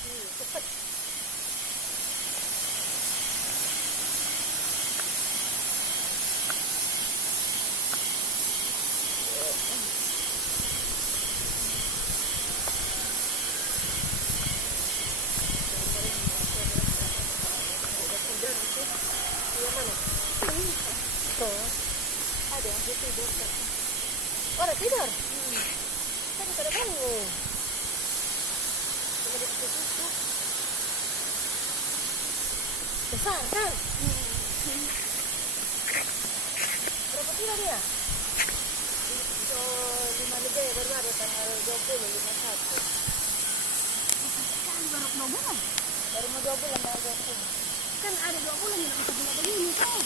Cepet. Ada yang tidur. Oh, udah tidur? Tadi pada bangun. Cuma dikasih susu. Besar kan? Berapa kilo dia? 5 lebih, baru ada tanggal 20, 51. Kan baru mau bulan. Baru mau 2 bulan tanggal 20. Kan ada 2 bulan yang bisa begini tuh.